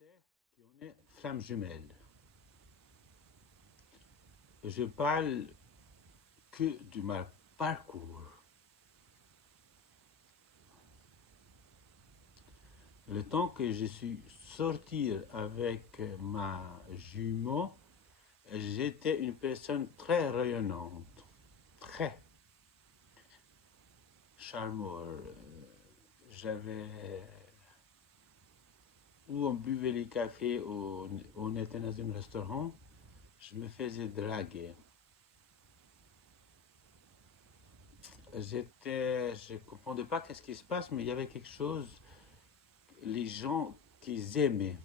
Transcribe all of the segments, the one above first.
sait qu'on est flammes jumelles. Je parle que de mon parcours. Le temps que je suis sorti avec ma jumeau, j'étais une personne très rayonnante, très charmeur. J'avais... Où on buvait les cafés, ou on était dans un restaurant, je me faisais draguer. Je ne comprenais pas qu'est-ce qui se passe, mais il y avait quelque chose, les gens qu'ils aimaient.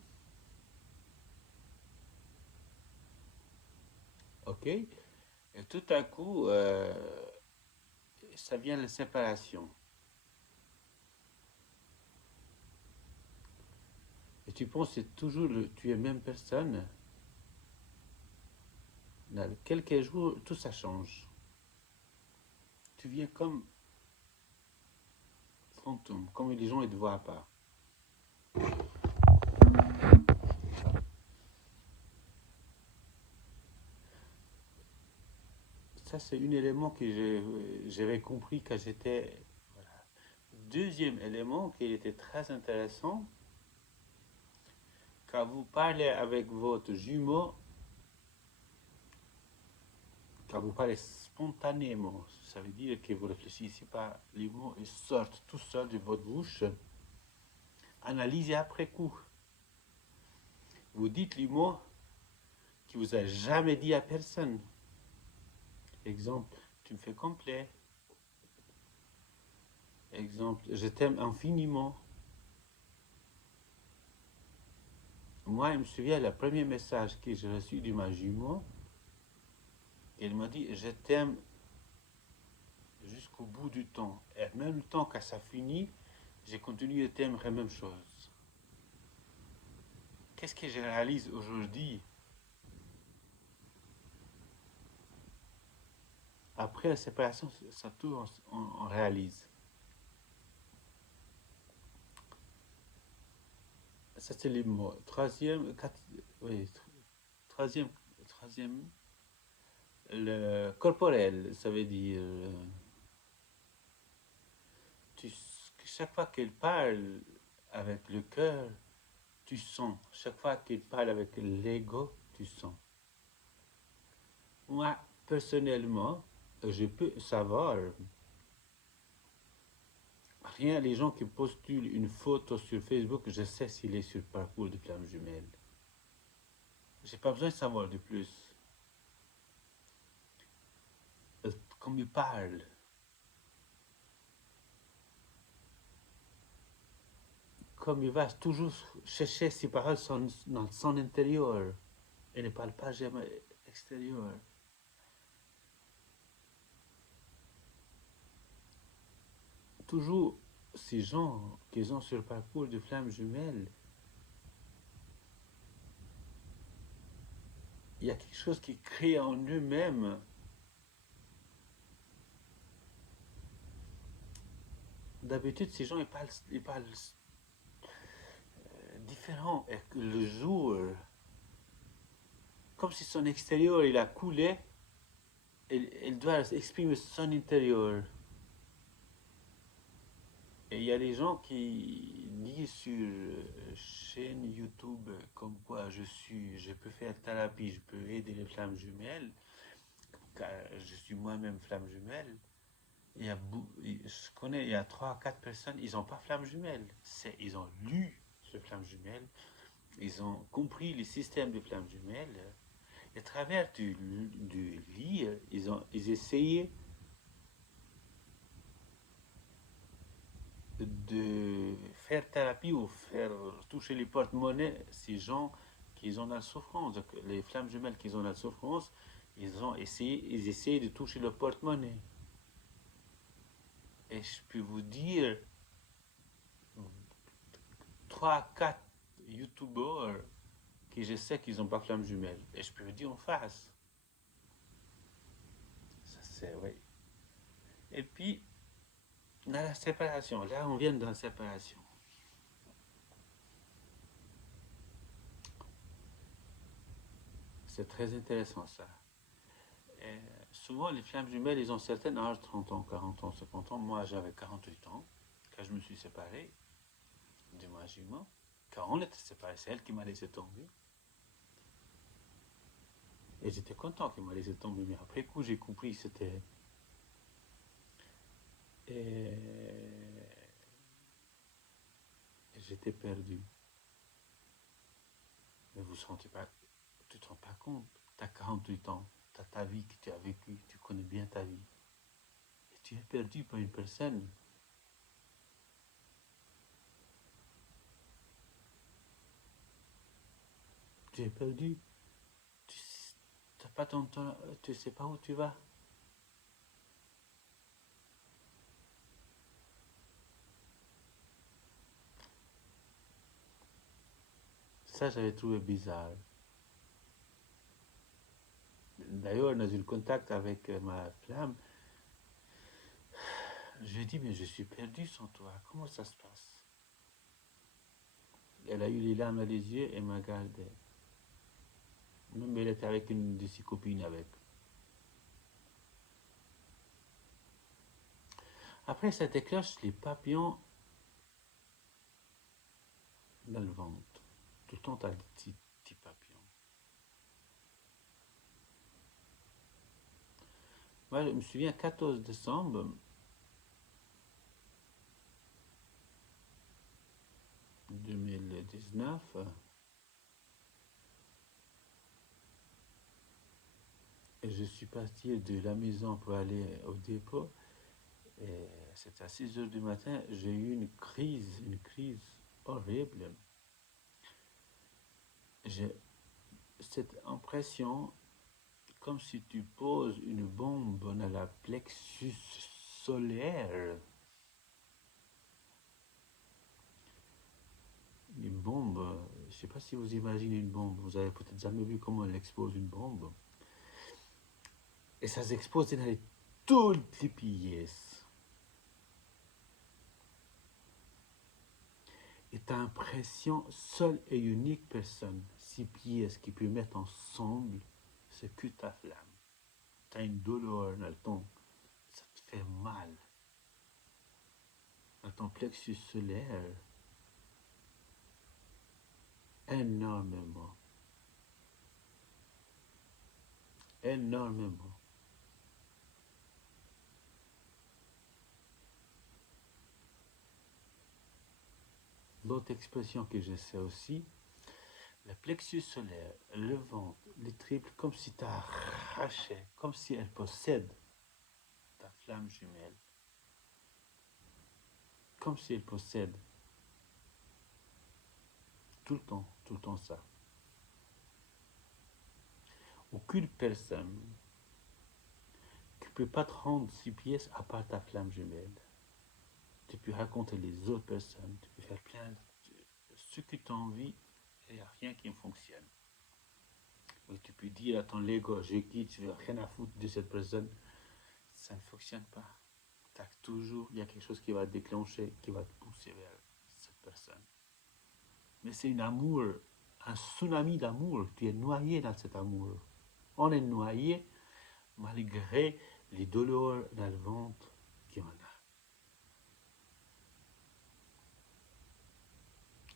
Ok? Et tout à coup, ça vient la séparation. Et tu penses que c'est toujours tu es la même personne. Dans quelques jours, tout ça change. Tu viens comme fantôme, comme les gens ne te voient pas. Ça, c'est un élément que j'avais compris quand j'étais... Voilà. Deuxième élément qui était très intéressant, quand vous parlez avec votre jumeau, quand vous parlez spontanément, ça veut dire que vous ne réfléchissez pas, les mots ils sortent tout seuls de votre bouche. Analysez après coup. Vous dites les mots qui vous a jamais dit à personne. Exemple, tu me fais complet. Exemple, je t'aime infiniment. Moi, je me souviens, le premier message que j'ai reçu de ma jumeau, elle m'a dit, je t'aime jusqu'au bout du temps. Et même le temps que ça finit, j'ai continué à t'aimer la même chose. Qu'est-ce que je réalise aujourd'hui? Après la séparation, ça tout on réalise. Ça, c'est les mots. Oui, troisième, le corporel, ça veut dire, tu, chaque fois qu'elle parle avec le cœur, tu sens. Chaque fois qu'elle parle avec l'ego, tu sens. Moi, personnellement, je peux savoir, rien, les gens qui postulent une photo sur Facebook, je sais s'il est sur le parcours de flamme jumelle. J'ai pas besoin de savoir de plus. Comme il parle, comme il va toujours chercher ses paroles dans son intérieur. Il ne parle pas jamais extérieur. Toujours, ces gens qui ont sur le parcours de flamme jumelle, il y a quelque chose qui crée en eux-mêmes. D'habitude, ces gens, ils parlent différent. Et que le jour, comme si son extérieur, il a coulé, il doit exprimer son intérieur. Et il y a des gens qui disent sur chaîne YouTube comme quoi je peux faire thérapie, je peux aider les flammes jumelles, car je suis moi-même flamme jumelle. Je connais, il y a 3 4 personnes, ils n'ont pas flamme jumelle. Ils ont lu sur flamme jumelle, ils ont compris le système de flamme jumelle. Et à travers du lire, ils essayaient de faire thérapie ou faire toucher les porte-monnaies ces gens qui ont la souffrance. Donc, les flammes jumelles qui ont la souffrance, ils essayent de toucher le porte-monnaie. Et je peux vous dire, 3 4 youtubeurs qui je sais qu'ils n'ont pas flamme jumelle. Et je peux vous dire en face. Ça c'est, oui. Et puis, dans la séparation, là on vient dans la séparation. c'est très intéressant ça. Et souvent, les flammes jumelles, ils ont un certain âge, 30 ans, 40 ans, 50 ans. Moi, j'avais 48 ans quand je me suis séparé de ma jument. Quand on était séparés, c'est elle qui m'a laissé tomber. Et j'étais content qu'elle m'a laissé tomber. Mais après coup, j'ai compris que c'était... Et j'étais perdu. Mais vous ne pas, tu te rends pas compte. Tu as 48 ans, tu as ta vie que tu as vécue, tu connais bien ta vie. Et tu es perdu par une personne. Tu es perdu. Tu t'as pas ton temps, tu sais pas où tu vas. Ça, j'avais trouvé bizarre. D'ailleurs, dans un contact avec ma flamme, je lui ai dit, mais je suis perdu sans toi. Comment ça se passe? Elle a eu les larmes à les yeux et m'a gardé. Même elle était avec une de ses copines avec. Après, ça déclenche les papillons dans le ventre. Tout le temps, tu as des petits papillons. Moi, je me souviens, 14 décembre 2019, je suis parti de la maison pour aller au dépôt. Et c'était à 6 heures du matin, j'ai eu une crise horrible. J'ai cette impression comme si tu poses une bombe dans la plexus solaire. Une bombe, je ne sais pas si vous imaginez une bombe, vous avez peut-être jamais vu comment elle expose une bombe. Et ça s'expose dans toutes les pièces. Et tu as l'impression, seule et unique personne, 6 pièces qui peut mettre ensemble, c'est que ta flamme. Tu as une douleur dans le ton, ça te fait mal. Dans ton plexus solaire, énormément. Énormément. L'autre expression que je sais aussi, le plexus solaire, le ventre, les triples, comme si tu arrachais, comme si elle possède ta flamme jumelle. Comme si elle possède tout le temps ça. Aucune personne qui ne peut pas te rendre 6 pièces à part ta flamme jumelle. Tu peux raconter les autres personnes, tu peux faire plein de ce que tu as envie, et il n'y a rien qui fonctionne. Oui, tu peux dire à ton ego, je quitte, je veux rien à foutre de cette personne. Ça ne fonctionne pas. Toujours, il y a quelque chose qui va déclencher, qui va te pousser vers cette personne. Mais c'est un amour, un tsunami d'amour. Tu es noyé dans cet amour. On est noyé malgré les douleurs dans le ventre qu'il y en a.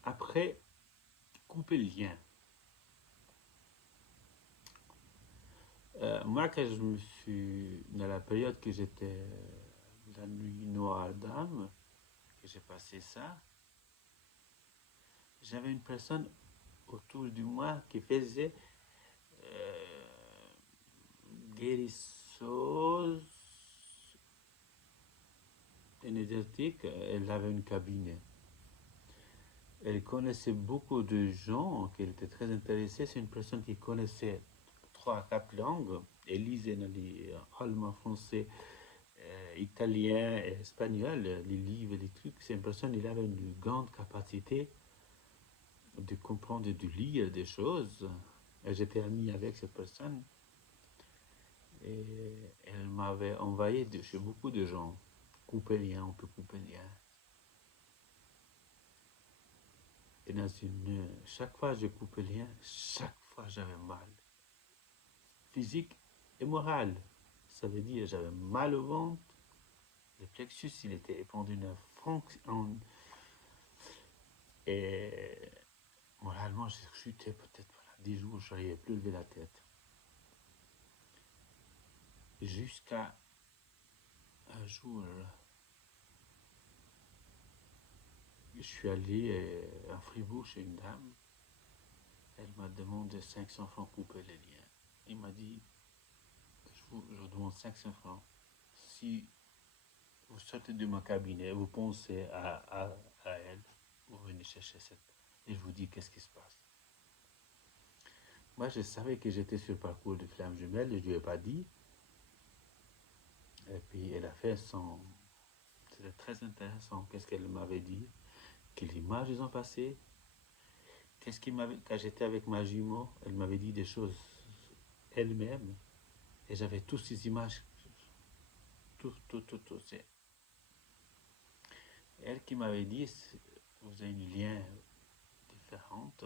Après, couper le lien. Moi, quand je me suis, dans la période que j'étais la nuit noire d'âme, que j'ai passé ça, j'avais une personne autour de moi qui faisait guérisseuse énergétique. Elle avait une cabinet. Elle connaissait beaucoup de gens, qu'elle était très intéressée. C'est une personne qui connaissait 3 à 4 langues. Elle lisait dans les allemand, français, italien et espagnol, les livres, les trucs. C'est une personne, il avait une grande capacité de comprendre et de lire des choses. Et j'étais ami avec cette personne. Et elle m'avait envoyé chez beaucoup de gens. Couper lien, on peut couper lien. Et chaque fois que je coupais lien, chaque fois j'avais mal. physique et morale. Ça veut dire j'avais mal au ventre, le plexus il était épandu d'une fonction et moralement j'ai chuté peut-être voilà, 10 jours, je n'arrivais plus à lever la tête. Jusqu'à un jour, je suis allé à Fribourg chez une dame. Elle m'a demandé 500 francs pour couper les liens. Il m'a dit, je vous demande 500 francs. Si vous sortez de mon cabinet, vous pensez à elle, vous venez chercher cette... Et je vous dis qu'est-ce qui se passe. Moi, je savais que j'étais sur le parcours de flammes jumelles, je ne lui ai pas dit. Et puis, elle a fait son... C'était très intéressant. Qu'est-ce qu'elle m'avait dit? Quelles images ils ont passées? Qu'est-ce qu'il m'avait... Quand j'étais avec ma jumeau, elle m'avait dit des choses elle-même. Et j'avais toutes ces images. Tout. C'est elle qui m'avait dit, vous avez une lien différente.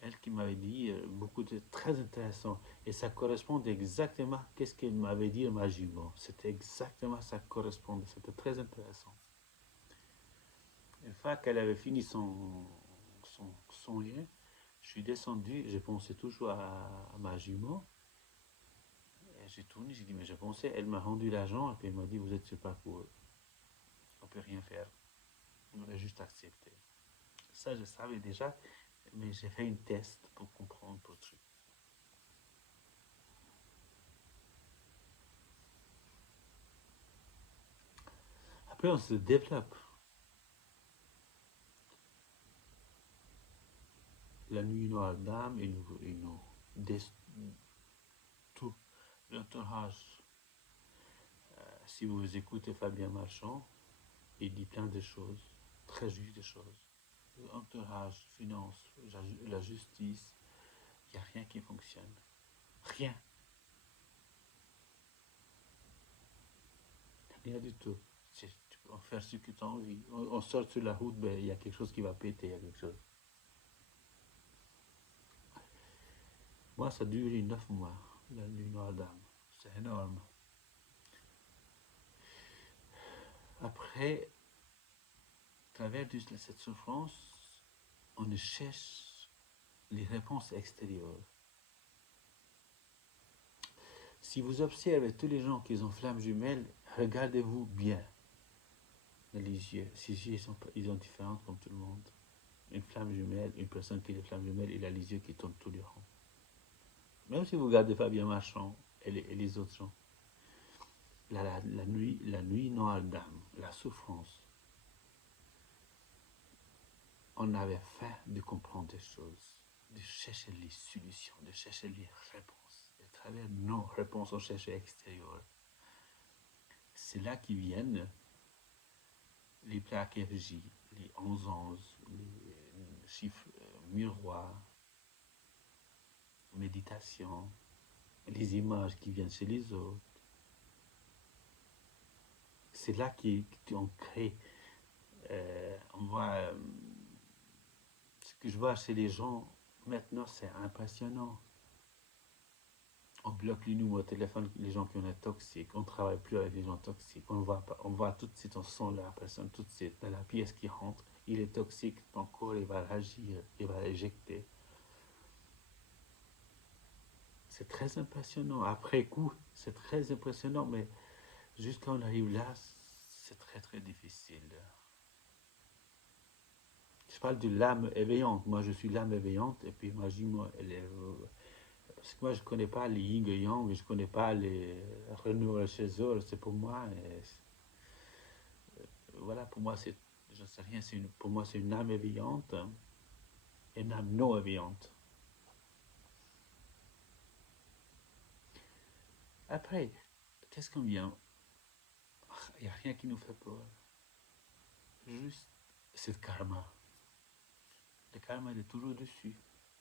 Elle qui m'avait dit beaucoup de très intéressant. Et ça correspondait exactement à ce qu'elle m'avait dit à ma jument. C'était exactement ça correspondait. C'était très intéressant. Une fois qu'elle avait fini son lien, je suis descendu, j'ai pensé toujours à ma jument. Et j'ai tourné, j'ai dit, mais j'ai pensé, elle m'a rendu l'argent, et puis elle m'a dit, vous êtes sur parcours. On ne peut rien faire. On va juste accepter. Ça, je savais déjà, mais j'ai fait une test pour comprendre tout le truc. Après, on se développe. La nuit noire d'âme et nous tout l'entourage. Si vous écoutez Fabien Marchand, il dit plein de choses, très justes de choses. L'entourage, finance, la justice, il n'y a rien qui fonctionne. Rien. Rien du tout. Tu peux en faire ce que tu as envie. On sort sur la route, ben, il y a quelque chose qui va péter, il y a quelque chose. Moi, ça a duré 9 mois, la nuit noire d'âme. C'est énorme. Après, à travers cette souffrance, on cherche les réponses extérieures. Si vous observez tous les gens qui ont flammes jumelles, regardez-vous bien dans les yeux. Ces yeux, ils sont différents comme tout le monde. Une flamme jumelle, une personne qui a des flammes jumelles, il a les yeux qui tournent tout le rond. Même si vous regardez Fabien Marchand et les autres gens, la nuit noire d'âme, la souffrance, on avait faim de comprendre des choses, de chercher les solutions, de chercher les réponses. Et à travers nos réponses, on cherche l'extérieur. C'est là qu'ils viennent les plaques FJ, les 11-11, les chiffres miroirs, méditation, les images qui viennent chez les autres. C'est là qu'on crée. On voit ce que je vois chez les gens maintenant, c'est impressionnant. On bloque les numéros de téléphone, les gens qui ont été toxiques. On ne travaille plus avec les gens toxiques. On voit tout de suite, on sent la personne tout de suite dans la pièce qui rentre. Il est toxique, ton corps, il va réagir, il va éjecter. C'est très impressionnant. Après coup, c'est très impressionnant, mais jusqu'à on arrive là, c'est très très difficile. Je parle de l'âme éveillante. Moi, je suis l'âme éveillante, et puis imagine-moi, parce que moi, je ne connais pas les yin et yang, je ne connais pas les renouvellements chez eux. C'est pour moi, voilà, pour moi, c'est, je ne sais rien, pour moi, c'est une âme éveillante et une âme non éveillante. Après, qu'est-ce qu'on vient? Il n'y a rien qui nous fait peur. Juste, c'est le karma. Le karma, il est toujours dessus.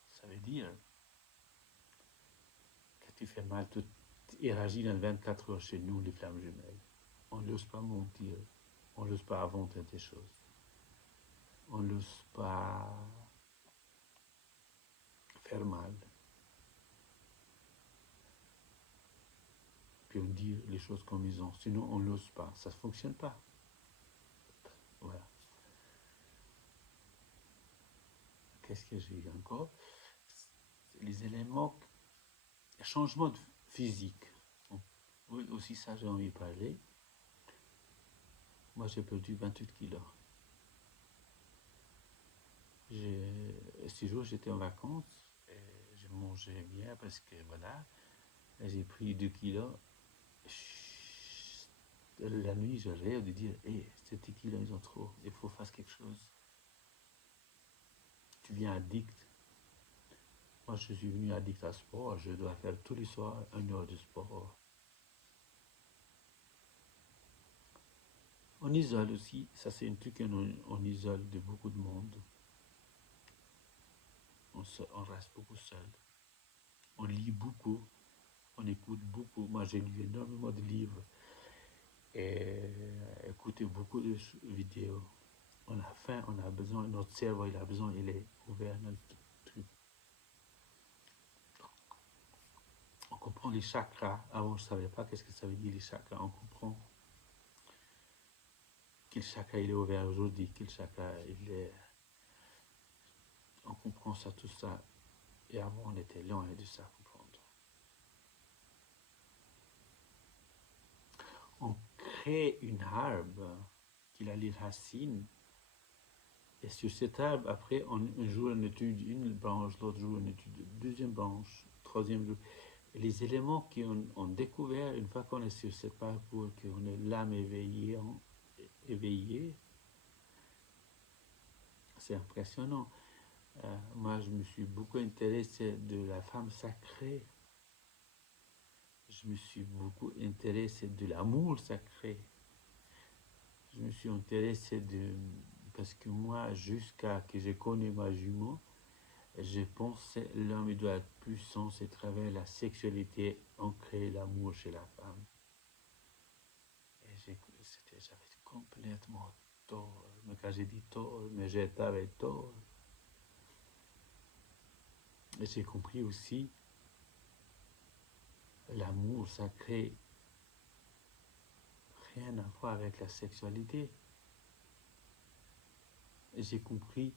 Ça veut dire que tu fais mal, il réagit dans 24 heures chez nous, les flammes jumelles. On n'ose pas mentir. On n'ose pas inventer des choses. On n'ose pas faire mal. dire les choses comme ils ont. Sinon, on n'ose pas. Ça ne fonctionne pas. Voilà. Qu'est-ce que j'ai eu encore? Les éléments, changement de physique. Oui, aussi ça, j'ai envie de parler. Moi, j'ai perdu 28 kilos. Ce jour, j'étais en vacances. Et je mangeais bien parce que, voilà, j'ai pris 2 kilos. La nuit, je rêve de dire, hé, ces 10 kilos, ils ont trop. Il faut faire quelque chose. Tu viens addict. Moi, je suis venu addict à sport. Je dois faire tous les soirs 1 heure de sport. On isole aussi. Ça, c'est un truc qu'on isole de beaucoup de monde. On reste beaucoup seul. On lit beaucoup. On écoute beaucoup. Moi, j'ai lu énormément de livres et écouté beaucoup de vidéos. On a faim, on a besoin, notre cerveau, il a besoin, il est ouvert, notre truc. On comprend les chakras. Avant, je ne savais pas qu'est-ce que ça veut dire les chakras. On comprend quel chakra il est ouvert aujourd'hui, quel chakra il est. On comprend ça, tout ça. Et avant, on était loin de ça comprendre. On crée une arbre qui a les racines. Et sur cet arbre, après, un jour, on étudie une branche, l'autre jour, on étudie une deuxième branche, troisième jour. Et les éléments qu'on a découvert, une fois qu'on est sur ce parcours, qu'on est l'âme éveillée, c'est impressionnant. Moi, je me suis beaucoup intéressé de la femme sacrée. Je me suis beaucoup intéressé de l'amour sacré. Je me suis intéressé parce que moi, jusqu'à que j'ai connu ma jument, je pensais l'homme doit être puissant, c'est à travers la sexualité, on crée l'amour chez la femme. Et j'avais complètement tort. Mais quand j'ai dit tort, mais j'avais tort. Et j'ai compris aussi l'amour sacré, rien à voir avec la sexualité. Et j'ai compris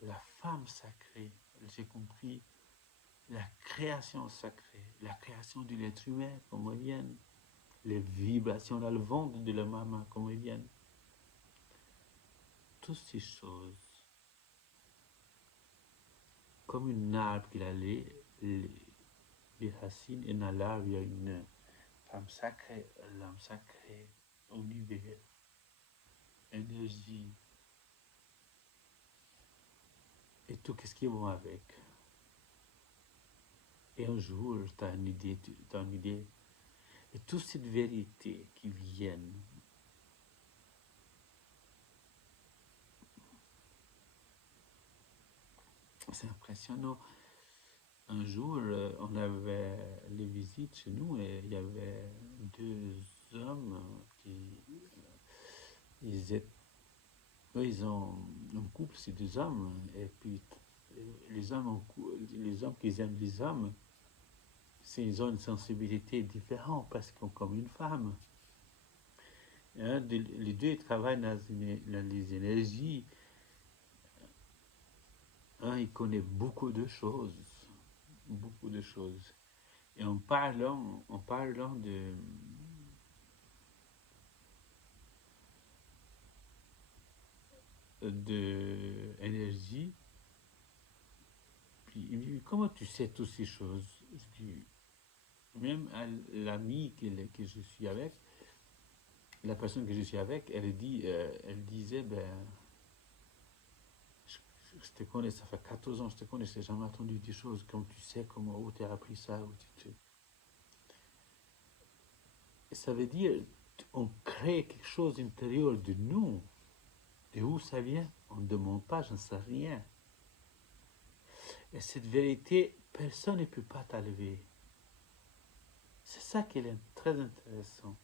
la femme sacrée. J'ai compris la création sacrée, la création de l'être humain, comment ils viennent, les vibrations dans le ventre de la maman, comment ils viennent. Toutes ces choses, comme une arbre qui a les racines, et dans l'arbre, il y a une femme sacrée, l'âme sacrée, univers, énergie, et tout ce qui va avec. Et un jour, tu as une idée, et toute cette vérité qui viennent, c'est impressionnant. Un jour, on avait les visites chez nous et il y avait 2 hommes ils ont un couple, ces 2 hommes, et puis les hommes qui aiment les hommes, ils ont une sensibilité différente parce qu'ils sont comme une femme. Les deux travaillent dans les énergies. Il connaît beaucoup de choses. Beaucoup de choses. Et en parlant de énergie, puis il me dit, comment tu sais toutes ces choses? Je dis, même à l'ami que je suis avec, la personne que je suis avec, elle disait, ben, je te connais, ça fait 14 ans, je te connais, je n'ai jamais entendu des choses comme tu sais, où tu as appris ça, Et ça veut dire, on crée quelque chose intérieur de nous. De où ça vient? On ne demande pas, je ne sais rien. Et cette vérité, personne ne peut pas t'enlever. C'est ça qui est très intéressant.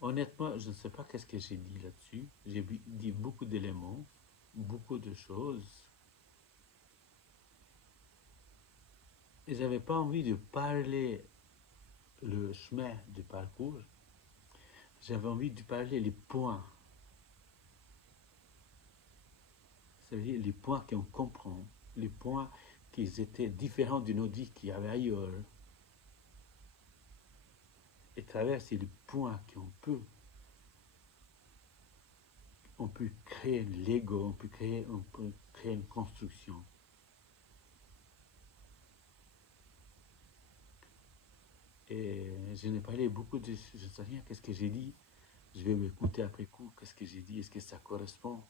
Honnêtement, je ne sais pas qu'est-ce que j'ai dit là-dessus. J'ai dit beaucoup d'éléments, beaucoup de choses. Et j'avais pas envie de parler le chemin du parcours, j'avais envie de parler les points, c'est-à-dire les points qu'on comprend, les points qui étaient différents de nos vies qu'il y avait ailleurs, et traverser les points on peut créer un Lego, on peut créer une construction. Et je n'ai parlé beaucoup de, je ne sais rien, qu'est-ce que j'ai dit, je vais m'écouter après coup, qu'est-ce que j'ai dit, est-ce que ça correspond?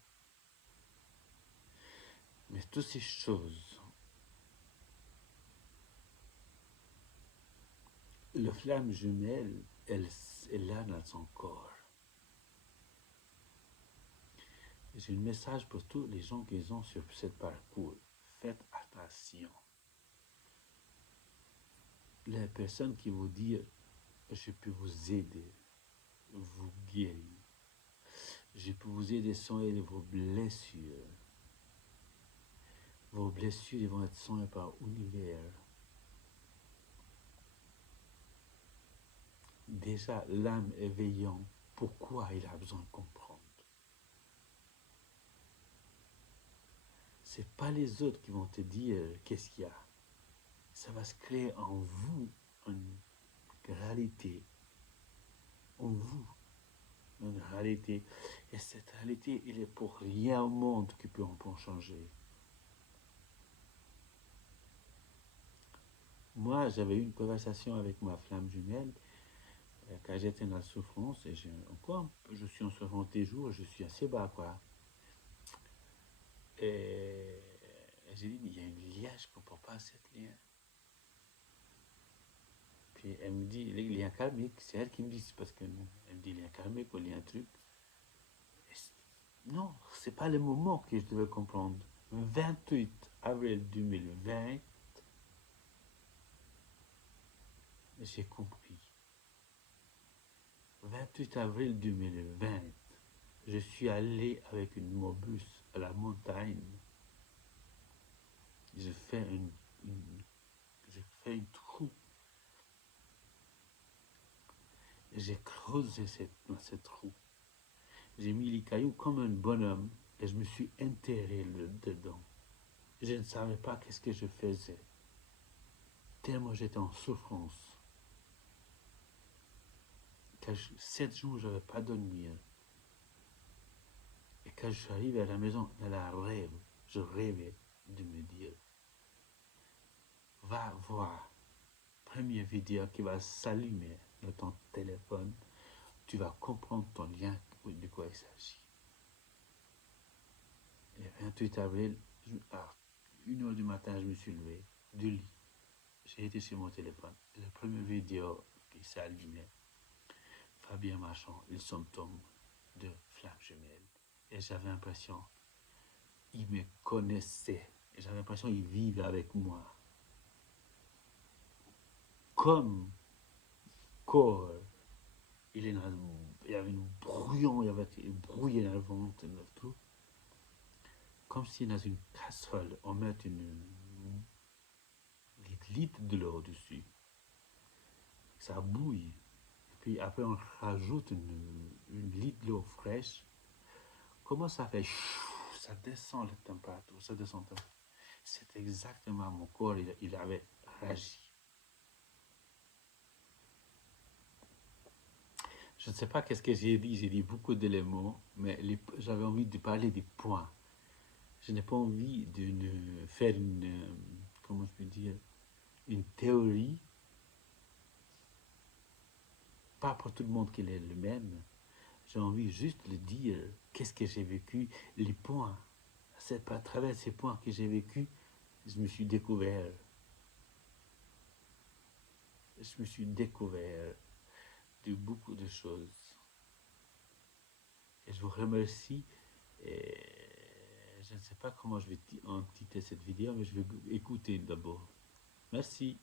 Mais toutes ces choses, la flamme jumelle, elle est là dans son corps. J'ai un message pour tous les gens qui sont sur ce parcours. Faites attention. Les personnes qui vous disent je peux vous aider, vous guérir. Je peux vous aider soigner vos blessures. Vos blessures vont être soignées par l'univers. Déjà, l'âme éveillant, pourquoi il a besoin de comprendre? Ce n'est pas les autres qui vont te dire qu'est-ce qu'il y a. Ça va se créer en vous une réalité. En vous, une réalité. Et cette réalité, il est pour rien au monde qui peut en changer. Moi, j'avais eu une conversation avec ma flamme jumelle quand j'étais dans la souffrance, et je suis en souffrance des jours, je suis assez bas, quoi. Et j'ai dit, mais il y a une lien, je ne comprends pas cette lien. Puis elle me dit, les liens karmiques, c'est elle qui me dit, c'est parce qu'elle me dit lien karmique ou lien truc. Non, c'est pas le moment que je devais comprendre. 28 avril 2020, j'ai compris. 28 avril 2020, je suis allé avec une mobus à la montagne. J'ai fait un trou. J'ai creusé ce trou. J'ai mis les cailloux comme un bonhomme et je me suis enterré dedans. Je ne savais pas qu'est-ce que je faisais. Tellement j'étais en souffrance. 7 jours, je n'avais pas dormi. Et quand je suis arrivé à la maison, dans la rêve, je rêvais de me dire, va voir, première vidéo qui va s'allumer dans ton téléphone, tu vas comprendre ton lien, de quoi il s'agit. Le 28 avril, à 1h du matin, je me suis levé du lit. J'ai été sur mon téléphone. La première vidéo qui s'est allumée, Fabien Marchand, le symptôme de flamme jumelle. Et j'avais l'impression, il me connaissait. Et j'avais l'impression qu'il vivait avec moi. Comme corps, il y avait une brouillon, il y avait brouillé dans le ventre, tout. Comme si dans une casserole, on met une litre de l'eau dessus. Ça bouille. Et puis après, on rajoute une litre d'eau fraîche. Comment ça fait? Ça descend la température, ça descend. C'est exactement mon corps, il avait réagi. Je ne sais pas qu'est-ce que j'ai dit beaucoup d'éléments, mais j'avais envie de parler des points. Je n'ai pas envie de faire comment je peux dire, une théorie, pas pour tout le monde qu'il est le même. J'ai envie juste de dire qu'est-ce que j'ai vécu, les points. C'est à travers ces points que j'ai vécu, je me suis découvert. Je me suis découvert de beaucoup de choses. Et je vous remercie. Et je ne sais pas comment je vais intituler cette vidéo, mais je vais écouter d'abord. Merci.